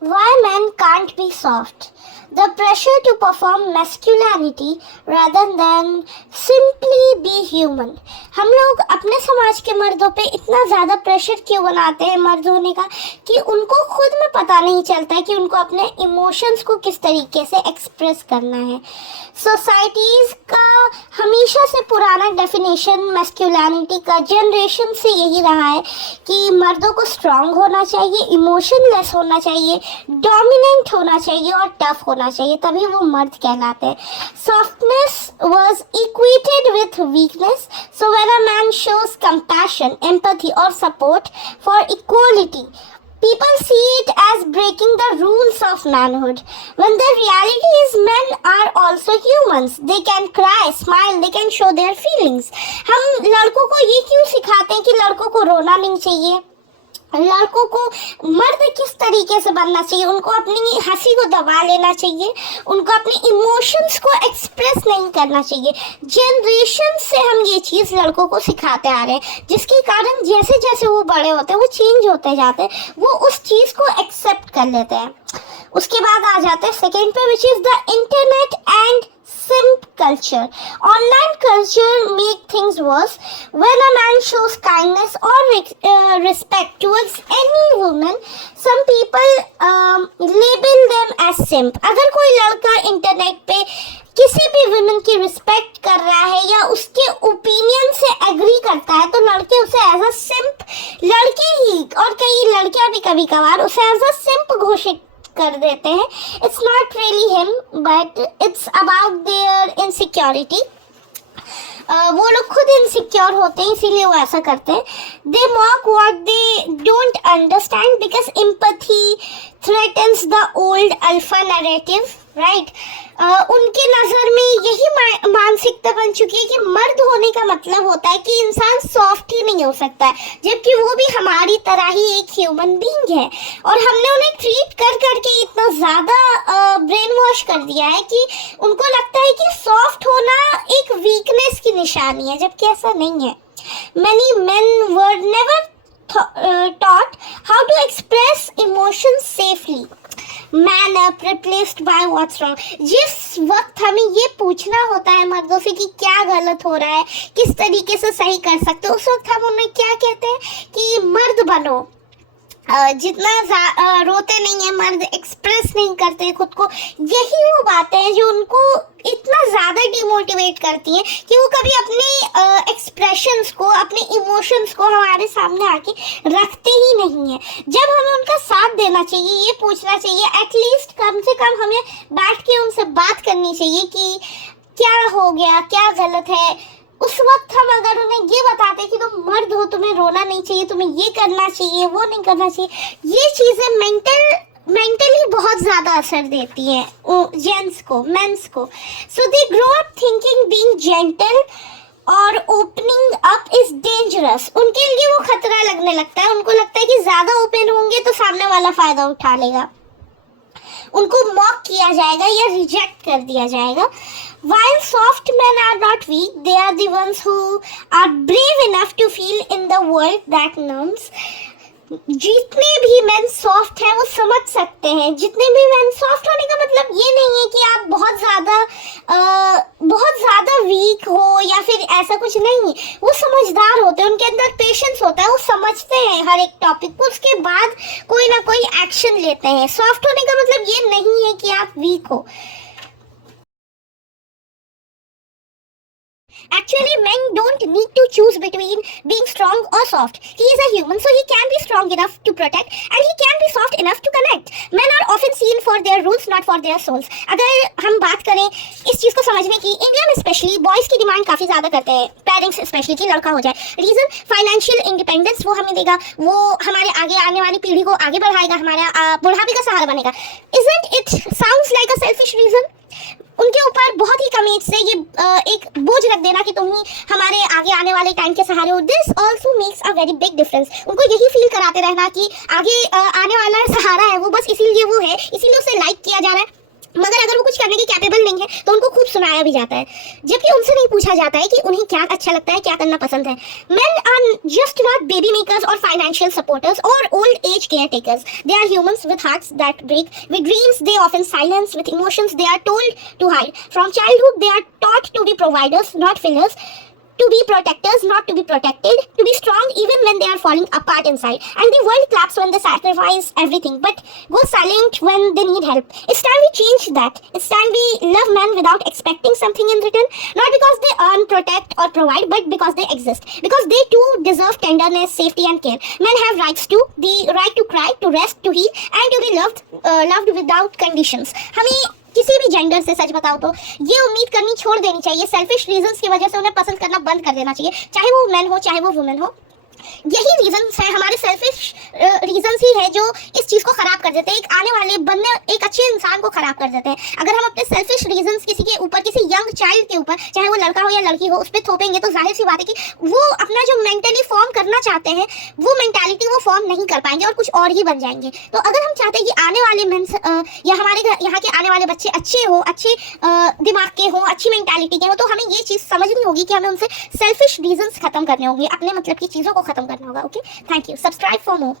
Why men can't be soft? The pressure to perform masculinity rather than simply be human. हम लोग अपने समाज के मर्दों पे इतना ज़्यादा प्रेशर क्यों बनाते हैं मर्द होने का कि उनको खुद में पता नहीं चलता है कि उनको अपने इमोशंस को किस तरीके से एक्सप्रेस करना है. सोसाइटीज़ का हमेशा से पुराना डेफिनेशन मैस्कुलिनिटी का जनरेशन से यही रहा है कि मर्दों को स्ट्रांग होना चाहिए, इमोशनलेस होना चाहिए, डोमिनेंट होना चाहिए और टफ होना चाहिए, तभी वो मर्द कहलाते हैं. Softness was equated with weakness, so when a man shows compassion, empathy or support for equality, people see it as breaking the rules of manhood, when the reality is men are also humans. They can cry, smile, they can show their feelings. हम लड़कों को ये क्यों सिखाते हैं कि लड़कों को रोना नहीं चाहिए, लड़कों को मर्द किस तरीके से बनना चाहिए, उनको अपनी हंसी को दबा लेना चाहिए, उनको अपने इमोशंस को एक्सप्रेस नहीं करना चाहिए. जनरेशन से हम ये चीज़ लड़कों को सिखाते आ रहे हैं, जिसके कारण जैसे जैसे वो बड़े होते हैं वो चेंज होते जाते हैं, वो उस चीज़ को एक्सेप्ट कर लेते हैं. उसके बाद आ जाते हैं सेकेंड पे, which is the internet and simp culture. Online culture make things worse. When a man shows kindness or respect towards any woman, some people label them as simp. अगर कोई लड़का इंटरनेट पे किसी भी वुमेन की respect कर रहा है या उसके ओपिनियन से एग्री करता है तो लड़के उसे एज अ सिंप, लड़के ही और कई लड़कियां भी कभी कभार उसे एज अ सिंप घोषित कर देते हैं. It's not really him but it's about their insecurity. वो लोग खुद इनसिक्योर होते हैं इसीलिए वो ऐसा करते हैं. They mock what they don't understand because empathy threatens the old alpha narrative, right. उनके नज़र में यही मानसिकता बन चुकी है कि मर्द होने का मतलब होता है कि इंसान सॉफ्ट ही नहीं हो सकता है, जबकि वो भी हमारी तरह ही एक ह्यूमन बीइंग है. और हमने उन्हें ट्रीट कर करके इतना ज़्यादा ब्रेन वॉश कर दिया है कि उनको लगता है कि सॉफ्ट होना एक वीकनेस की निशानी है, जबकि ऐसा नहीं है. Many men were never taught how to express emotions safely. Man up replaced by what's wrong. जिस वक्त हमें ये पूछना होता है मर्दों से कि क्या गलत हो रहा है, किस तरीके से सही कर सकते हो, उस वक्त हम उन्हें क्या कहते हैं कि मर्द बनो. जितना रोते नहीं है मर्द, एक्सप्रेस नहीं करते खुद को, यही वो बातें हैं जो उनको इतना ज़्यादा डिमोटिवेट करती हैं कि वो कभी अपने एक्सप्रेशंस को, अपने इमोशंस को हमारे सामने आके रखते ही नहीं है. जब हमें उनका साथ देना चाहिए, ये पूछना चाहिए, एटलीस्ट कम से कम हमें बैठ के उनसे बात करनी चाहिए कि क्या हो गया, क्या गलत है. उस वक्त हम अगर उन्हें ये बताते कि तुम मर्द हो, तुम्हें रोना नहीं चाहिए, तुम्हें ये करना चाहिए, वो नहीं करना चाहिए, ये चीज़ें मेंटली बहुत ज़्यादा असर देती हैं जेंट्स को, मेंस को. So they grow up thinking being gentle और ओपनिंग अप इज डेंजरस. उनके लिए वो खतरा लगने लगता है. उनको लगता है कि ज़्यादा ओपन होंगे तो सामने वाला फ़ायदा उठा लेगा, उनको मॉक किया जाएगा या रिजेक्ट कर दिया जाएगा. While soft men are not weak, they are the ones who are brave enough to feel in the world that numbs. जितने भी मेन सॉफ्ट हैं वो समझ सकते हैं. जितने भी मेन सॉफ्ट होने का मतलब ये नहीं है कि आप बहुत ज़्यादा वीक हो या फिर ऐसा कुछ नहीं है. वो समझदार होते हैं, उनके अंदर पेशेंस होता है, वो समझते हैं हर एक टॉपिक को, उसके बाद कोई ना कोई एक्शन लेते हैं. सॉफ्ट होने का मतलब ये नहीं है कि आप वीक हो. Actually, men don't need to choose between being strong or soft. He is a human, so he can be strong enough to protect and he can be soft enough to connect. Men are often seen for their rules, not for their souls. अगर हम बात करें इस चीज़ को समझने की, India में specially boys की डिमांड काफ़ी ज़्यादा करते हैं पेरेंट्स, स्पेशली कि लड़का हो जाए. रीज़न फाइनेंशियल इंडिपेंडेंस वो हमें देगा, वो हमारे आगे आने वाली पीढ़ी को आगे बढ़ाएगा, हमारा बुढ़ापे का सहारा बनेगा. Isn't it sounds like a selfish reason? उनके ऊपर बहुत ही कम एज से ये एक बोझ रख देना कि तुम ही हमारे आगे आने वाले टाइम के सहारे हो. This also makes a very big difference. उनको यही फील कराते रहना कि आगे आने वाला सहारा है वो, बस इसीलिए वो है, इसीलिए उसे लाइक किया जा रहा है. मगर अगर वो कुछ करने के कैपेबल नहीं है तो उनको खूब सुनाया भी जाता है, जबकि उनसे नहीं पूछा जाता है कि उन्हें क्या अच्छा लगता है, क्या करना पसंद है। Men are just not baby makers or financial supporters or old age caretakers. They are humans with hearts that break, with dreams they often silence, with emotions they are told to hide. From childhood they are taught to be providers, not fillers, to be protectors, not to be protected, to be strong even when they are falling apart inside. And the world claps when they sacrifice everything, but goes silent when they need help. It's time we change that. It's time we love men without expecting something in return, not because they earn, protect, or provide, but because they exist. Because they too deserve tenderness, safety, and care. Men have rights too, the right to cry, to rest, to heal, and to be loved without conditions. हमें किसी भी gender से, सच बताओ तो, ये उम्मीद करनी छोड़ देनी चाहिए, सेल्फिश रीजंस की वजह से उन्हें पसंद करना बंद कर देना चाहिए, चाहे वो मैन हो चाहे वो वुमेन हो। यही रीजंस है, हमारे सेल्फिश रीजंस ही है जो इस चीज़ को ख़राब कर देते हैं, एक आने वाले बनने, एक अच्छे इंसान को ख़राब कर देते हैं। अगर हम अपने सेल्फिश रीजंस किसी के ऊपर, किसी यंग चाइल्ड के ऊपर, चाहे वो लड़का हो या लड़की हो, उस पर थोपेंगे तो जाहिर सी बात है कि वो अपना जो मेंटली फॉर्म करना चाहते हैं वो मेंटालिटी वो फॉर्म नहीं कर पाएंगे और कुछ और ही बन जाएंगे। तो अगर हम चाहते हैं कि आने वाले मेंस या हमारे यहाँ के आने वाले बच्चे अच्छे हो, अच्छे दिमाग के हों, अच्छी मेंटालिटी के हों, तो हमें ये चीज़ समझनी होगी कि हमें उनसे सेल्फिश रीजंस खत्म करने होंगे, अपने मतलब की चीज़ों को खत्म करना होगा। Okay, thank you, subscribe for more.